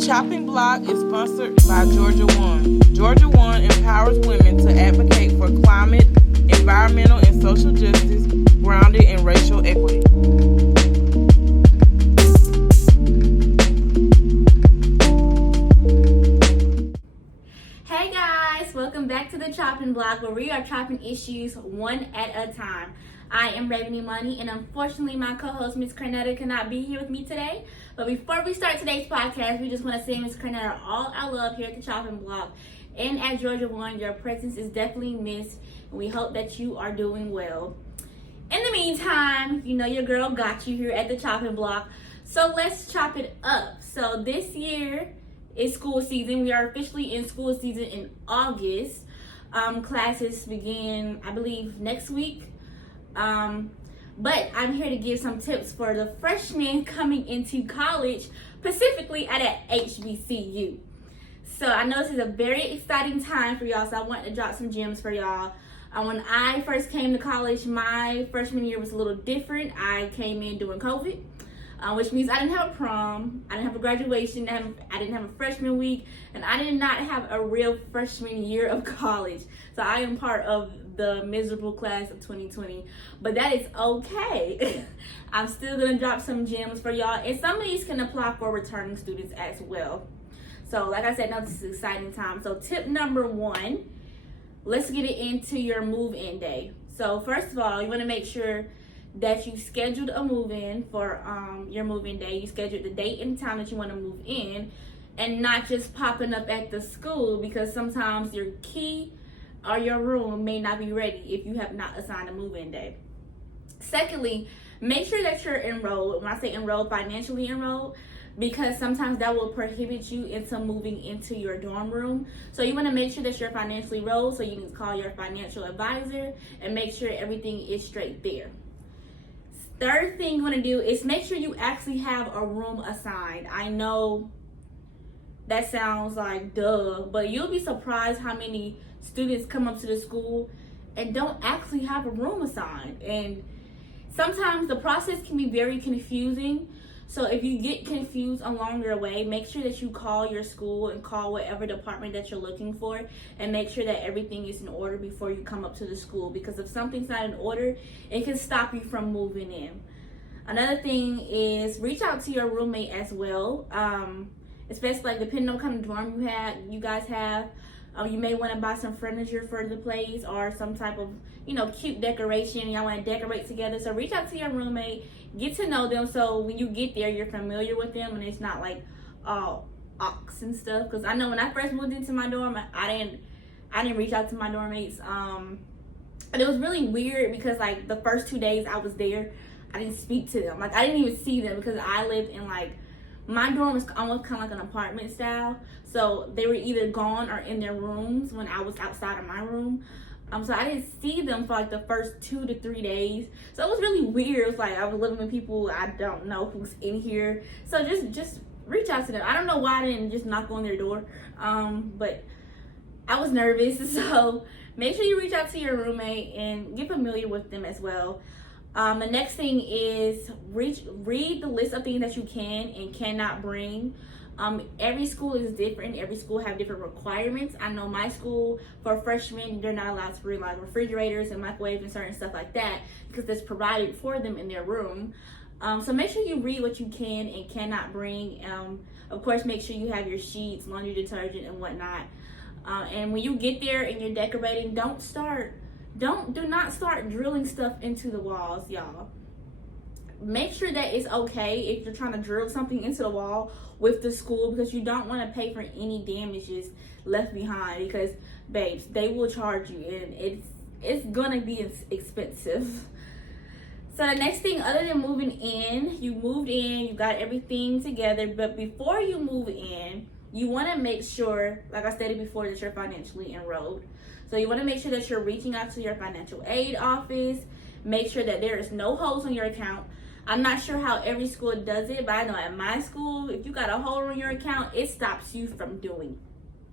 Chopping Block is sponsored by GEORGIAWAND. GEORGIAWAND empowers women to advocate for climate, environmental, and social justice grounded in racial equity. Hey guys, welcome back to the Chopping Block, where we are chopping issues one at a time. I am Revenue Money, and unfortunately my co-host Miss Cornetta cannot be here with me today. But before we start today's podcast, we just want to send Miss Cornetta all our love here at the Chopping Block. And at GEORGIAWAND, your presence is definitely missed, and we hope that you are doing well. In the meantime, you know your girl got you here at the Chopping Block, so let's chop it up. So this year is school season. We are officially in school season in August. Classes begin, I believe, next week. But I'm here to give some tips for the freshmen coming into college, specifically at an HBCU. So I know this is a very exciting time for y'all, so I want to drop some gems for y'all. When I first came to college, my freshman year was a little different. I came in during COVID, which means I didn't have a prom, I didn't have a graduation, I didn't have a freshman week, and I did not have a real freshman year of college. So I am part of the miserable class of 2020, but that is okay. I'm still gonna drop some gems for y'all, and some of these can apply for returning students as well. So like I said, now this is an exciting time. So tip number one, let's get it into your move-in day. So first of all, you want to make sure that you scheduled a move-in for your move-in day. You scheduled the date and time that you want to move in, and not just popping up at the school, because sometimes your key or your room may not be ready if you have not assigned a move-in day. Secondly, make sure that you're enrolled. When I say enrolled, financially enrolled, because sometimes that will prohibit you into moving into your dorm room. So you want to make sure that you're financially enrolled, so you can call your financial advisor and make sure everything is straight there. Third thing you want to do is make sure you actually have a room assigned. I know that sounds like duh, but you'll be surprised how many students come up to the school and don't actually have a room assigned. And sometimes the process can be very confusing. So if you get confused along your way, make sure that you call your school and call whatever department that you're looking for, and make sure that everything is in order before you come up to the school, because if something's not in order, it can stop you from moving in. Another thing is reach out to your roommate as well, especially like depending on what kind of dorm you guys have. You may want to buy some furniture for the place, or some type of, cute decoration. Y'all want to decorate together. So reach out to your roommate, get to know them, so when you get there, you're familiar with them, and it's not like all ox and stuff. Because I know when I first moved into my dorm, I didn't reach out to my dorm mates. And it was really weird because like the first 2 days I was there, I didn't speak to them. Like I didn't even see them, because I lived in my dorm was almost kind of like an apartment style. So they were either gone or in their rooms when I was outside of my room. So I didn't see them for like the first 2 to 3 days. So it was really weird. It was like I was living with people I don't know who's in here. So just reach out to them. I don't know why I didn't just knock on their door. But I was nervous. So make sure you reach out to your roommate and get familiar with them as well. The next thing is read the list of things that you can and cannot bring. Every school is different. Every school have different requirements. I know my school, for freshmen, they're not allowed to bring like refrigerators and microwaves and certain stuff like that, because that's provided for them in their room. So make sure you read what you can and cannot bring. Of course, make sure you have your sheets, laundry detergent, and whatnot. And when you get there and you're decorating, do not start drilling stuff into the walls, y'all. Make sure that it's okay if you're trying to drill something into the wall with the school, because you don't want to pay for any damages left behind, because babes, they will charge you, and it's gonna be expensive. So the next thing, other than moving in, you moved in, you got everything together, but before you move in, you want to make sure, like I stated before, that you're financially enrolled. So you want to make sure that you're reaching out to your financial aid office. Make sure that there is no holes on your account. I'm not sure how every school does it, but I know at my school, if you got a hole on your account, it stops you from doing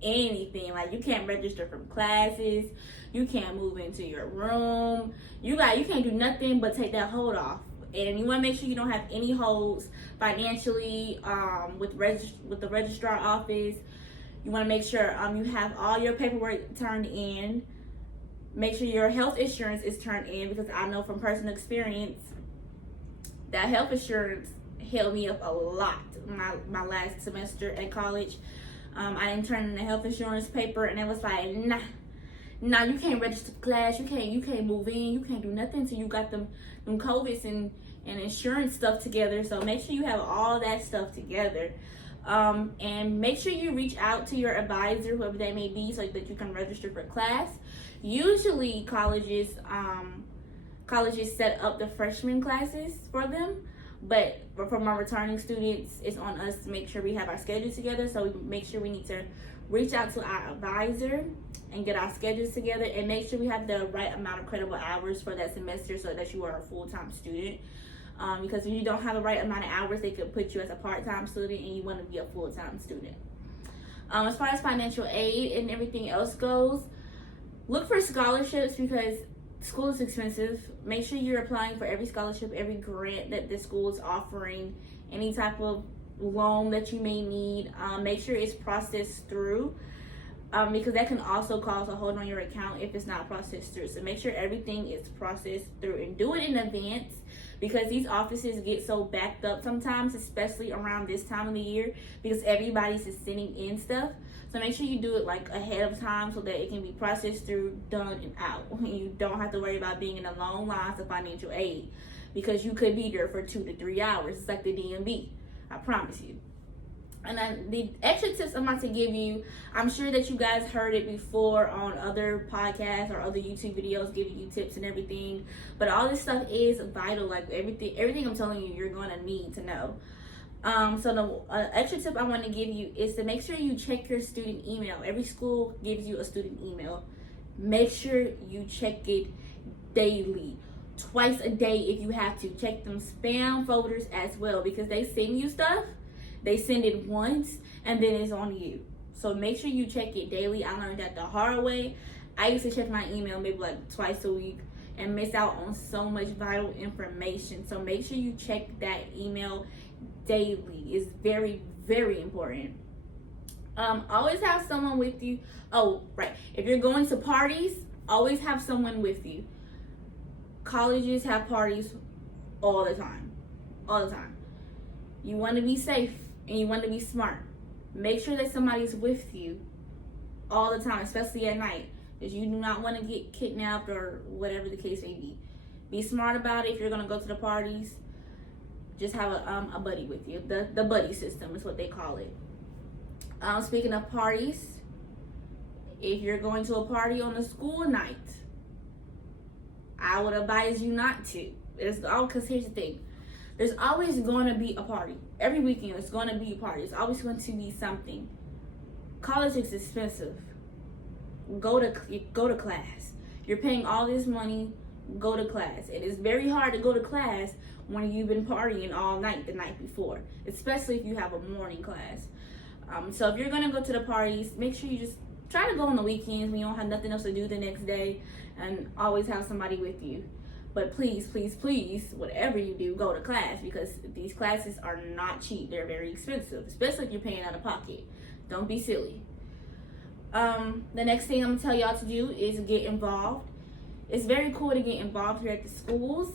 anything. Like you can't register from classes, you can't move into your room, you can't do nothing but take that hold off. And you want to make sure you don't have any holds financially with the registrar office. You want to make sure you have all your paperwork turned in. Make sure your health insurance is turned in, because I know from personal experience that health insurance held me up a lot my last semester at college. I didn't turn in the health insurance paper, and it was like, nah, you can't register for class, you can't move in, you can't do nothing until you got them COVIDs and insurance stuff together. So make sure you have all that stuff together. And make sure you reach out to your advisor, whoever they may be, so that you can register for class. Usually colleges set up the freshman classes for them, but for my returning students, it's on us to make sure we have our schedule together. So we make sure we need to reach out to our advisor and get our schedules together, and make sure we have the right amount of credible hours for that semester so that you are a full-time student. Because if you don't have the right amount of hours, they could put you as a part-time student, and you want to be a full-time student. As far as financial aid and everything else goes, look for scholarships, because school is expensive. Make sure you're applying for every scholarship, every grant that the school is offering, any type of loan that you may need. Make sure it's processed through, because that can also cause a hold on your account if it's not processed through. So make sure everything is processed through, and do it in advance, because these offices get so backed up sometimes, especially around this time of the year, because everybody's just sending in stuff. So make sure you do it like ahead of time so that it can be processed through, done, and out. You don't have to worry about being in a long lines of financial aid, because you could be there for 2 to 3 hours. It's like the DMV, I promise you. And then the extra tips I'm about to give you, I'm sure that you guys heard it before on other podcasts or other YouTube videos giving you tips and everything, but all this stuff is vital. Like everything I'm telling you, you're going to need to know. So the extra tip I want to give you is to make sure you check your student email. Every school gives you a student email. Make sure you check it daily, twice a day if you have to. Check them spam folders as well, because they send you stuff. They send it once and then it's on you. So make sure you check it daily. I learned that the hard way. I used to check my email maybe like twice a week and miss out on so much vital information. So make sure you check that email daily. It's very, very important. Always have someone with you. Oh, right. If you're going to parties, always have someone with you. Colleges have parties all the time. All the time. You want to be safe and you want to be smart. Make sure that somebody's with you all the time, especially at night, because you do not want to get kidnapped or whatever the case may be. Be smart about it. If you're going to go to the parties, just have a buddy with you. The buddy system is what they call it. Speaking of parties, if you're going to a party on a school night, I would advise you not to. Because here's the thing. There's always going to be a party. Every weekend there's going to be a party. It's always going to be something. College is expensive. Go to class. You're paying all this money. Go to class. It is very hard to go to class when you've been partying all night the night before, especially if you have a morning class. So if you're going to go to the parties, make sure you just try to go on the weekends when you don't have nothing else to do the next day, and always have somebody with you. But please, please, please, whatever you do, go to class, because these classes are not cheap. They're very expensive, especially if you're paying out of pocket. Don't be silly. The next thing I'm going to tell y'all to do is get involved. It's very cool to get involved here at the schools.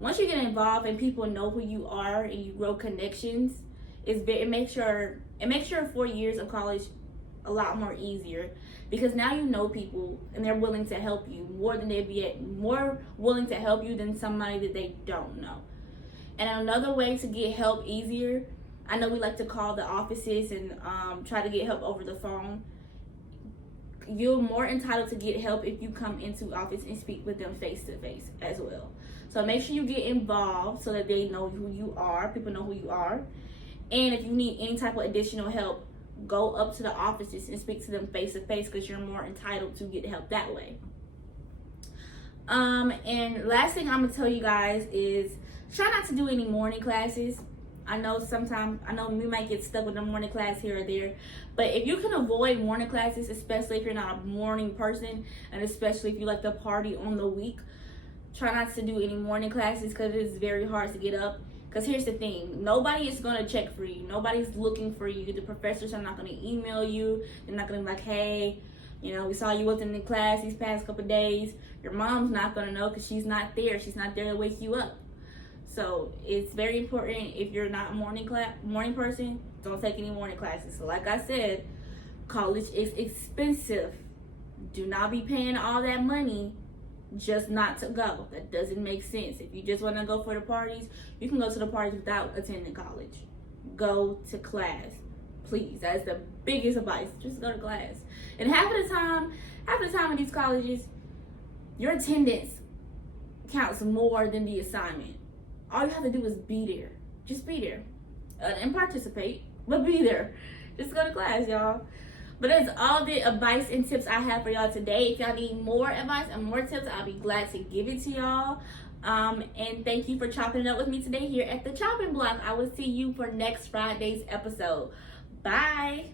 Once you get involved and people know who you are and you grow connections, it makes your 4 years of college a lot more easier, because now you know people and they're willing to help you more willing to help you than somebody that they don't know. And another way to get help easier, I know we like to call the offices and try to get help over the phone. You're more entitled to get help if you come into office and speak with them face to face as well. So make sure you get involved so that they know who you are, people know who you are. And if you need any type of additional help, go up to the offices and speak to them face to face, because you're more entitled to get help that way. And last thing I'm gonna tell you guys is try not to do any morning classes. I know we might get stuck with a morning class here or there, but if you can avoid morning classes, especially if you're not a morning person, and especially if you like to party on the week, Try not to do any morning classes because it is very hard to get up. Because here's the thing, nobody is going to check for you. Nobody's looking for you. The professors are not going to email you. They're not going to be like, hey, you know, we saw you wasn't in class these past couple days. Your mom's not going to know because she's not there. She's not there to wake you up. So it's very important. If you're not a morning person, don't take any morning classes. So like I said, college is expensive. Do not be paying all that money just not to go. That doesn't make sense. If you just want to go for the parties, you can go to the parties without attending college. Go to class, please. That's the biggest advice. Just go to class. And half of the time in these colleges, your attendance counts more than the assignment. All you have to do is be there. Just be there and participate, but be there. Just go to class, y'all. But that's all the advice and tips I have for y'all today. If y'all need more advice and more tips, I'll be glad to give it to y'all. And thank you for chopping it up with me today here at the Chopping Block. I will see you for next Friday's episode. Bye.